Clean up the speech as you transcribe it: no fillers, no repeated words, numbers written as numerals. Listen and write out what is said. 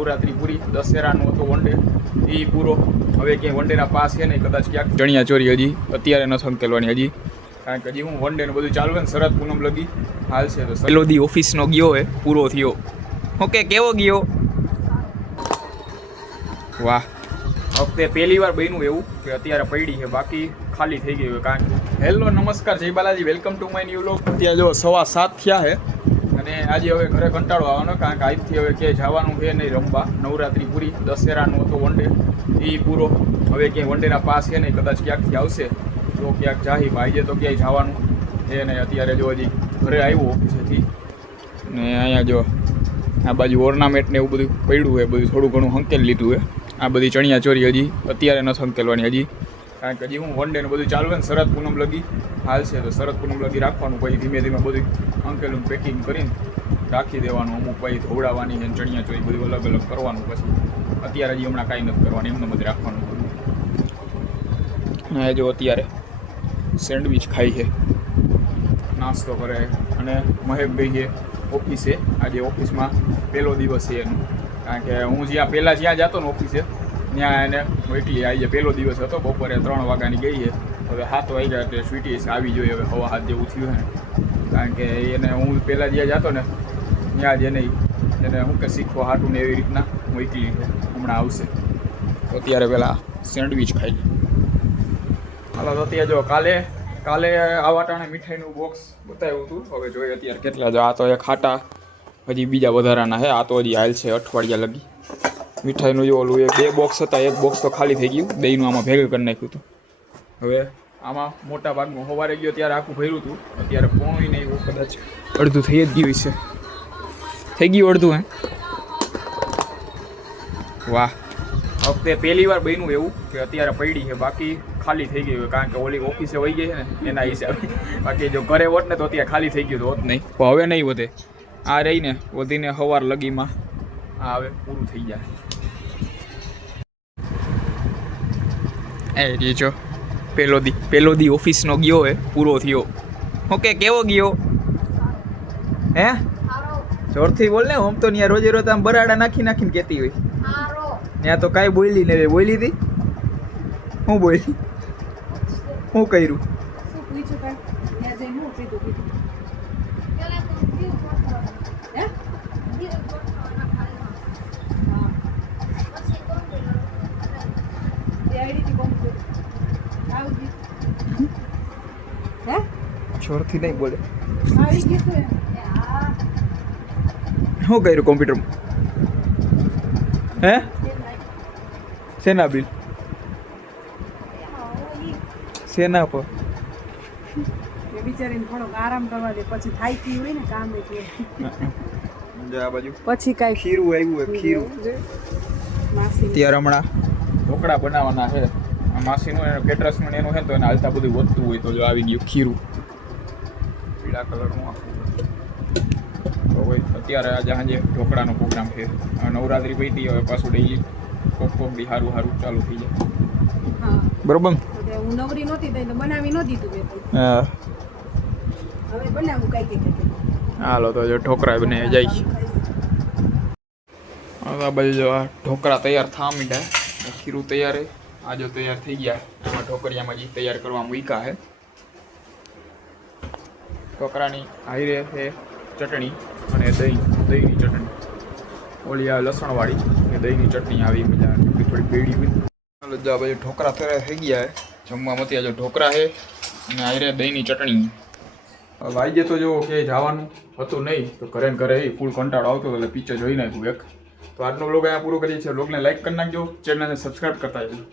નવરાત્રી પૂરી, દશેરાનો હતો one day એ પૂરો. હવે ક્યાંય વન ડેના પાસ છે નહીં, કદાચ ક્યાંક ચણિયા ચોરી હજી અત્યારે ન સંકેલવાની હજી, કારણ કે હજી હું વન ડેનું બધું ચાલુ હોય ને શરદ પૂનમ લગી હાલ છે. તો પહેલો દી ઓફિસનો ગયો હે પૂરો થયો. ઓકે, કેવો ગયો? વાહ, વખતે પહેલી વાર બન્યું એવું કે અત્યારે પડી છે, બાકી ખાલી થઈ ગઈ હોય. કારણ કે હેલો નમસ્કાર, જય Balaji, welcome to my new vlog. ત્યાં જો 7:15 થયા છે અને આજે હવે ઘરે કંટાળો આવવાનો, કારણ કે આજથી હવે ક્યાંય જવાનું છે નહીં રમવા. નવરાત્રી પૂરી, દશેરાનો હતો વન ડે એ પૂરો. હવે ક્યાંય વન ડેના પાસ છે નહીં, કદાચ ક્યાંકથી આવશે તો ક્યાંક જાહી. આજે તો ક્યાંય જવાનું છે નહીં. અત્યારે જો હજી ઘરે આવ્યો ઓફિસેથી ને અહીંયા જો આ બાજુ ઓર્નામેન્ટ ને એવું બધું પડ્યું હોય, બધું થોડું ઘણું હંકેલ લીધું હોય. આ બધી ચણિયા ચોરી હજી અત્યારે ન સંકેલવાની હજી, કારણ કે હજી હું વન ડેનું બધું ચાલુ હોય ને શરદ પૂનમ લગી હાલ છે. તો શરદ પૂનમ લગી રાખવાનું, પછી ધીમે ધીમે બધું અંકેલું પેકિંગ કરીને રાખી દેવાનું. અમુક પછી ધોવડાવવાની છે, ચણિયા ચોરી બધું અલગ અલગ કરવાનું. પછી અત્યારે હજી હમણાં કાંઈ નથી કરવાનું, એમને બધું રાખવાનું. અને જો અત્યારે સેન્ડવિચ ખાઈ છે, નાસ્તો કરે. અને મહેકભાઈ છે ઓફિસે, આજે ઓફિસમાં પહેલો દિવસ છે એનો, કારણ કે હું પહેલાં જ્યાં જતો ને ઓફિસે ત્યાં એને એટલી આજે પહેલો દિવસ હતો. બપોરે 3 વાગ્યાની ગઈ છે, હવે 7 વાગ્યા એટલે સ્વીટી આવી જોઈએ. હવે 7:15 જેવું થયું છે, કારણ કે એને હું પહેલાં જ્યાં જતો ને ત્યાં જ એને શું કે શીખવા હાટું ને એવી રીતના મોકલી છે. હમણાં આવશે તો અત્યારે પહેલાં સેન્ડવિચ ખાઈ લે. હાલો તો અત્યારે જો કાલે આવા ટાણે મીઠાઈનું બોક્સ બતાવ્યું હતું. હવે જોઈએ અત્યારે કેટલા જો. આ તો એક ખાટા હજી બીજા વધારાના છે. આ તો હજી હાલ છે અઠવાડિયા લગી. મીઠાઈનું જો ઓલું 2 બોક્સ હતા, 1 બોક્સ તો ખાલી થઈ ગયું, બેયનું આમાં ભેગું કરી નાખ્યું હતું. હવે આમાં મોટા ભાગનું સવારે ગયો ત્યારે આખું ભર્યું હતું, અત્યારે પોણું નહીં એવું કદાચ અડધું થઈ જ ગયું છે. થઈ ગયું અડધું હે. વાહ, વખતે પહેલી વાર બન્યું એવું કે અત્યારે પડી છે, બાકી ખાલી થઈ ગઈ હોય. કારણ કે ઓલી ઓફિસે વહી ગઈ છે ને એના હિસાબે. બાકી જો ઘરે હોત ને તો અત્યારે ખાલી થઈ ગયું હોત નહીં, પણ હવે નહીં વધે. આ રહીને વધીને સવાર લગીમાં આ હવે પૂરું થઈ જાય. એ રીચો પહેલો દી ઓફિસનો ગયો હે પૂરો થયો. ઓકે, કેવો ગયો? હે જોરથી બોલ ને. આમ તો ત્યાં રોજે રોજ આમ બરાડા નાખીને કહેતી હોય. ત્યાં તો કાંઈ બોલી ને બોલી હતી. હું બોલી, શું કર્યું? જોરથી નહીં બોલે. શું કર્યું કોમ્પ્યુટરમાં? હે શેના બિલ? શેના પર? બિચારીને થોડોક આરામ કરવા દે, પછી થાકી હોય ને કામ એટલે. આ બાજુ પછી કાંઈ ખીરું આવ્યું હોય, ખીરું. અત્યારે હમણાં ઢોકળા બનાવવાના છે. માસીનું એનું કેટરસનું એનું છે, તો એને હાલતા બધું વધતું હોય તો જો આવી ગયું ખીરું પીળા કલરનું આખું. તો હોય અત્યારે આજે સાંજે ઢોકળાનો પ્રોગ્રામ છે. નવરાત્રી પૈતી હવે પાછું ડેઈલી કોક દી સારું ચાલુ થઈ જાય. બરોબર. હું નવરી નહોતી તો બનાવી ન દીધું મેં. હા, હવે બનાવું કાંઈ. હાલો તો જો ઢોકળા બને જાય. આ બાજુ જો આ ઢોકળા તૈયાર થવા માંડ્યા. ખીરું તૈયાર છે, આજો તૈયાર થઈ ગયા. આમાં ઢોકળિયામાં જે તૈયાર કરવા મૂક્યા છે. ઢોકળાની હાઈરે છે ચટણી અને દહીંની ચટણી. ઓલી આ લસણવાળી કે દહીંની ચટણી આવી મજા થોડી બેડી હોય. ચાલો જો આ બાજુ ઢોકળા તૈયાર થઈ ગયા છે. જમવામાં ત્યાં જો ઢોકળા છે અને હાઈરે દહીંની ચટણી. વાઈજે તો જો કે જવાનું હતું નહીં, તો ઘરે ને ઘરે ફૂલ કંટાળો આવતો એટલે પિક્ચર જોઈ નાખ્યું એક. તો આજનો વ્લોગ અહીંયા પૂરો કરીએ છીએ. વ્લોગને લાઈક કરી નાખજો, ચેનલને સબસ્ક્રાઈબ કરતા જજો.